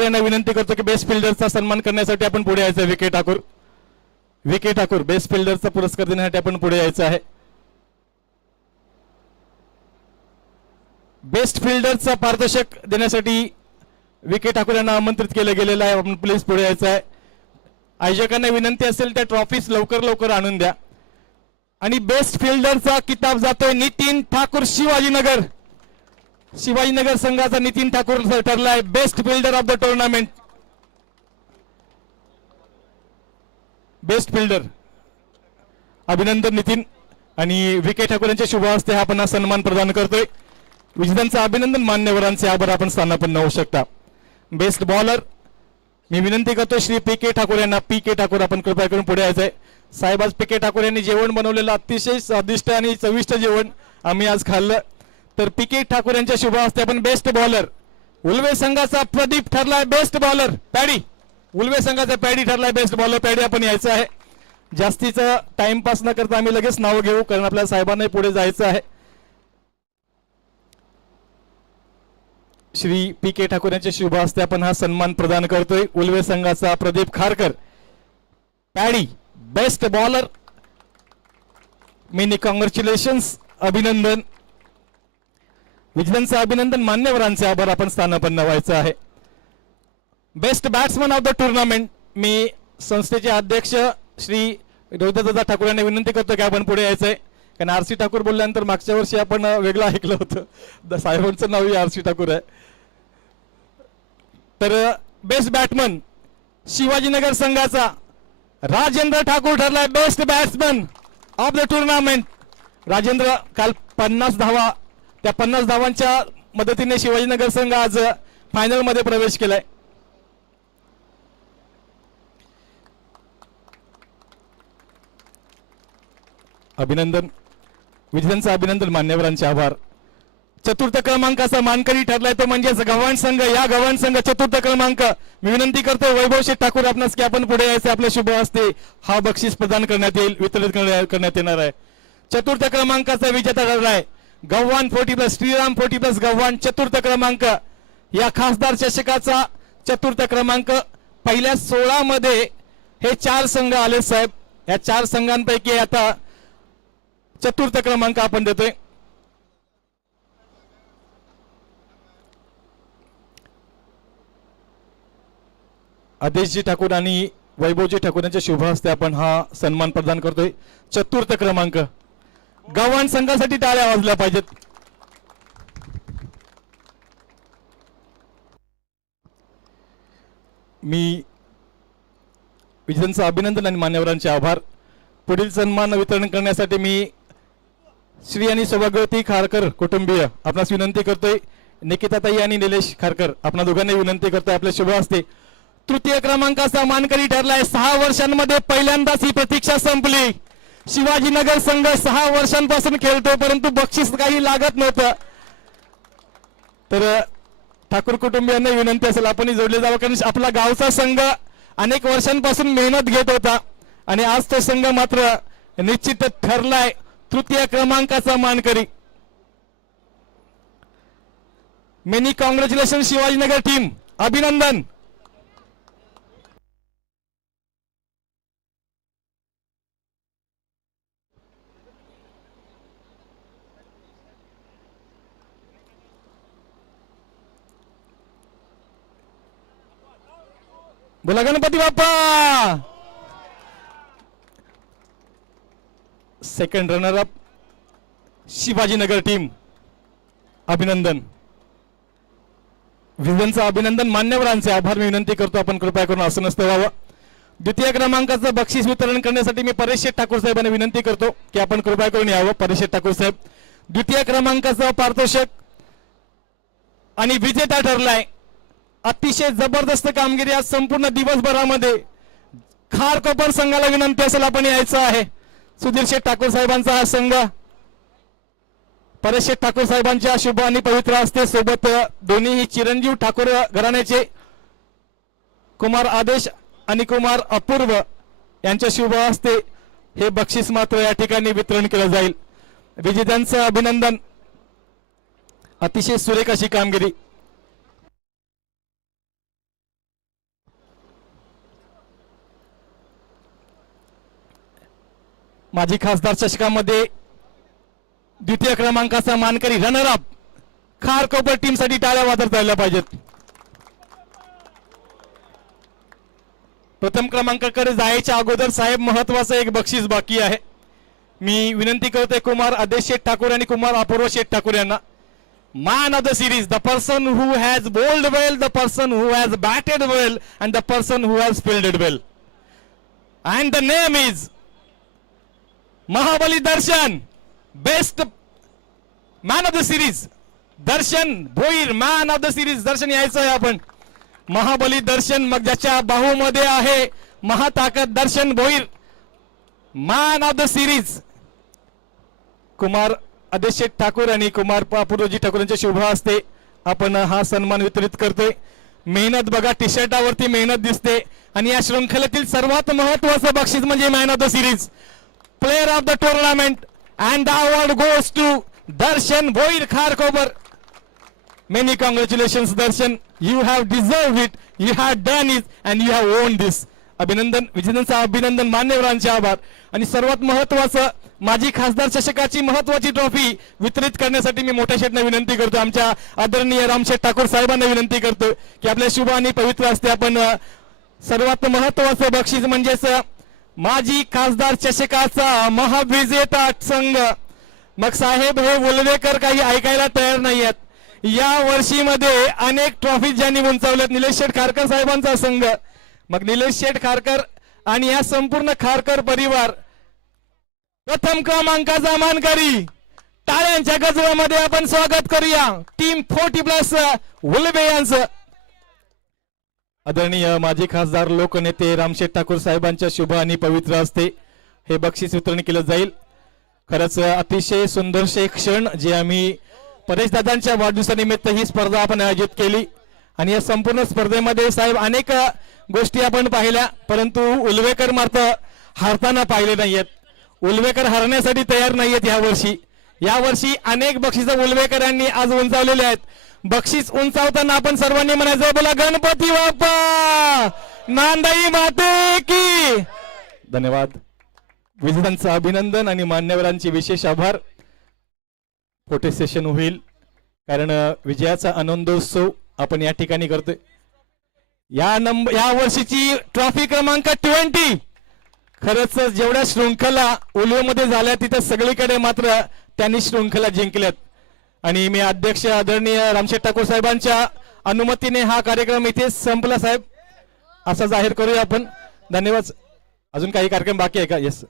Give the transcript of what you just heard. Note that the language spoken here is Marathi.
यांना विनंती करतो की बेस्ट फिल्डरचा सन्मान करण्यासाठी आपण पुढे यायचं. विके ठाकूर बेस्ट फिल्डरचा पुरस्कार देण्यासाठी आपण पुढे यायचं आहे. बेस्ट फिल्डरचा पारितोषिक देण्यासाठी विके ठाकूर यांना आमंत्रित केलं गेलेलं आहे. आपण प्लीज पुढे यायचं आहे. आयोजकांना विनंती असेल त्या ट्रॉफीज लवकर लवकर आणून द्या. आणि बेस्ट फिल्डरचा किताब जातोय नितीन ठाकूर शिवाजीनगर संघाचा नितीन ठाकूर ठरलाय best fielder of the tournament. Best fielder अभिनंदन नितीन. आणि विके ठाकूर यांच्या शुभ हस्ते हा आपण सन्मान प्रदान करतोय. विजेत्यांचं अभिनंदन, मान्यवरांचे आभार. आपण स्थानापन्न होऊ शकता. बेस्ट बॉलर मी विनंती करतो श्री पी के ठाकूर यांना. पी के ठाकूर आपण कृपया करून पुढे यायचंय. साहेब आज पी के ठाकूर यांनी जेवण बनवलेलं अतिशय स्वादिष्ट आणि चविष्ट जेवण आम्ही आज खाल्लं. तर पी के ठाकूर यांच्या शुभ हस्ते आपण बेस्ट बॉलर उल्वे संघाचा प्रदीप ठरलाय बेस्ट बॉलर. पॅडी उल्वे संघाचा पॅडी ठरलाय बेस्ट बॉलर. पॅडी आपण यायचं आहे. जास्तीचं टाइमपास न करता आम्ही लगेच नाव घेऊ कारण आपल्या साहेबांना पुढे जायचं आहे. श्री पी के ठाकूर यांच्या शुभ हस्ते आपण हा सन्मान प्रदान करतोय. उल्वे संघाचा Pradeep Kharkar Paddy best bowler. Many congratulations. अभिनंदन. विजेत्यांचं अभिनंदन, मान्यवरांचे आभार. आपण स्थानापन्न व्हायचं आहे. Best batsman of the tournament मी संस्थेचे अध्यक्ष श्री रोहितदादा ठाकूर यांना विनंती करतो की आपण पुढे यायचंय. कारण आर सी ठाकूर बोलल्यानंतर मागच्या वर्षी आपण वेगळं ऐकलं होतं. साहेबांचं नावही आर सी ठाकूर आहे. तर बेस्ट बॅट्समन शिवाजीनगर संघाचा राजेंद्र ठाकूर ठरलाय best batsman of the tournament. Rajendra काल 50 धावा, त्या 50 धावांच्या मदतीने शिवाजीनगर संघ आज फायनल मध्ये प्रवेश केलाय. अभिनंदन. विजेत्यांचं अभिनंदन, मान्यवरांचे आभार. चतुर्थ क्रमांकाचा मानकरी ठरलाय तो म्हणजेच गव्हाण संघ. या गव्हाण संघ चतुर्थ क्रमांक. मी विनंती करतो वैभव शेठ ठाकूर आपणास की आपण पुढे यायचे. आपल्या शुभ हस्ते हा बक्षीस प्रदान करण्यात येईल, वितरित करण्यात येणार आहे. चतुर्थ क्रमांकाचा विजेता ठरलाय गव्हाण 40+ श्रीराम 40+ गव्हाण चतुर्थ क्रमांक. या खासदार चषकाचा चतुर्थ क्रमांक. पहिल्या 16 मध्ये हे 4 संघ आले साहेब. या 4 संघांपैकी आता चतुर्थ क्रमांक आपण देतोय. आदेशजी ठाकूर आणि वैभवजी ठाकूर यांच्या शुभ हस्ते आपण हा सन्मान प्रदान करतोय. चतुर्थ क्रमांक. गव्हाण संघासाठी टाळ्या वाजल्या पाहिजेत. मी विजेत्यांचं अभिनंदन आणि मान्यवरांचे आभार. पुढील सन्मान वितरण करण्यासाठी मी श्री आणि सौभाग्यवती खारकर कुटुंबीय आपणास विनंती करतोय. निकिताताई आणि निलेश खारकर आपणा दोघांनाही विनंती करतोय आपल्या शुभ हस्ते. तृतीय क्रमांकाचा मानकरी ठरलाय. 6 वर्षांमध्ये पहिल्यांदाच ही प्रतीक्षा संपली. शिवाजीनगर संघ 6 वर्षांपासून खेळतो परंतु बक्षीस काही लागत नव्हतं. तर ठाकूर कुटुंबियांना विनंती असेल आपण जोडले जावं कारण आपला गावचा संघ अनेक वर्षांपासून मेहनत घेत होता आणि आज तो संघ मात्र निश्चित ठरलाय तृतीय क्रमांकाचा मानकरी. Many congratulation Shivajinagar team. अभिनंदन. बोला Ganpati Bappa. Second runner up Shivajinagar team. अभिनंदन. विजेत्यांचं अभिनंदन, मान्यवरांचे आभार. मी विनंती करतो आपण कृपया करून असं नसतं व्हावं. द्वितीय क्रमांकाचं बक्षीस वितरण करण्यासाठी मी परेश शेठ ठाकूर साहेबांना विनंती करतो की आपण कृपया करून यावं. परेश शेठ ठाकूर साहेब द्वितीय क्रमांकाचं पारितोषिक आणि विजेता ठरलाय. अतिशय जबरदस्त कामगिरी आज संपूर्ण दिवसभरामध्ये. खारकोपर संघाला विनंती असेल आपण यायचं आहे. सुधीर शेठ ठाकूर साहेबांचा हा संघ परेश शेठ ठाकूर साहेबांच्या शुभ आणि पवित्र हस्ते सोबत दोन्ही चिरंजीव ठाकूर घराण्याचे कुमार आदेश आणि कुमार अपूर्व यांच्या शुभ हस्ते हे बक्षीस मात्र या ठिकाणी वितरण केलं जाईल. विजेत्यांचं अभिनंदन. अतिशय सुरेख अशी कामगिरी. माजी खासदार चषकामध्ये द्वितीय क्रमांकाचा मानकरी रनर अप खारकोपर टीमसाठी टाळ्या वाजत राहिल्या पाहिजेत. प्रथम क्रमांकाकडे जायच्या अगोदर साहेब महत्वाचं एक बक्षीस बाकी आहे. मी विनंती करतोय कुमार आदेश शेठ ठाकूर आणि कुमार अपूर्व शेठ ठाकूर यांना. Man of the series, the person who has bowled well, the person who has batted well, and the person who has fielded well. And the name is Mahabali Darshan, best man of the series. Darshan Bhoir man of the series. दर्शन यायचं आहे आपण. महाबली दर्शन, मग ज्याच्या बाहूमध्ये आहे महाताकद दर्शन Bhoir, man of the series. Kumar आदेश शेठ ठाकूर आणि कुमार अपूर्वजी ठाकूर यांच्या शुभ हस्ते आपण हा सन्मान वितरित करतोय. मेहनत बघा, टी शर्टावरती मेहनत दिसते. आणि या शृंखलेतील सर्वात महत्वाचं बक्षीस म्हणजे man of the series, player of the tournament, and the award goes to Darshan Bhoir Kharkopar. Many congratulations Darshan, you have deserve it, you have done it and you have won this. अभिनंदन, विजेत्यांचं अभिनंदन, मान्यवरांचे आभार. आणि सर्वात महत्वाचं माजी खासदार चषकाची महत्वाची ट्रॉफी वितरित करण्यासाठी मी मोठ्या शेठना विनंती करतो, आमच्या आदरणीय रामशेठ ठाकूर साहेबांना विनंती करतो की आपल्या शुभ आणि पवित्र हस्ते आपण सर्वात महत्वाचं बक्षीस म्हणजेच माजी खासदार चषकाचा महाविजेता संघ. मग साहेब हे वलवेकर काही ऐकायला तयार नाही आहेत. या वर्षीमध्ये अनेक ट्रॉफी ज्यांनी उंचावल्यात, निलेश शेठ खारकर साहेबांचा संघ. मग निलेश शेठ खारकर आणि या संपूर्ण खारकर परिवार प्रथम क्रमांकाचा मानकरी, टाळ्यांच्या गजरामध्ये आपण स्वागत करूया टीम 40+ वुलबे यांचं. आदरणीय माजी खासदार लोकनेते रामशेठ ठाकूर साहेबांच्या शुभ आणि पवित्र हस्ते हे बक्षीस वितरण केलं जाईल. खरंच अतिशय सुंदरसे क्षण जे आम्ही परेश दादांच्या वाढदिवसानिमित्त ही स्पर्धा आपण आयोजित केली. आणि या संपूर्ण स्पर्धेमध्ये साहेब अनेक गोष्टी आपण पाहिल्या, परंतु उलवेकर मात्र हारताना पाहिले नाहीयेत. उलवेकर हरण्यासाठी तयार नाहीयेत यावर्षी अनेक बक्षिसं उलवेकरांनी आज उंचावलेले आहेत. बक्षीस उंचावताना आपण सर्वांनी म्हणायचं, बोला गणपती बाप्पा, नांदाई माते की. धन्यवाद. विजेत्यांचं अभिनंदन आणि मान्यवरांचे विशेष आभार. फोटो सेशन होईल कारण विजयाचा आनंदोत्सव आपण या ठिकाणी करतोय. या वर्षीची ट्रॉफी क्रमांक 20. खरंच जेवढ्या शृंखला उलवेमध्ये झाल्या तिथे सगळीकडे मात्र त्यांनी शृंखला जिंकल्यात. आणि मी अध्यक्ष आदरणीय रामशेठ ठाकूर साहेबांच्या अनुमतीने हा कार्यक्रम इथे संपला साहेब, असा जाहीर करूया आपण. धन्यवाद. अजून काही कार्यक्रम बाकी आहे का? येस.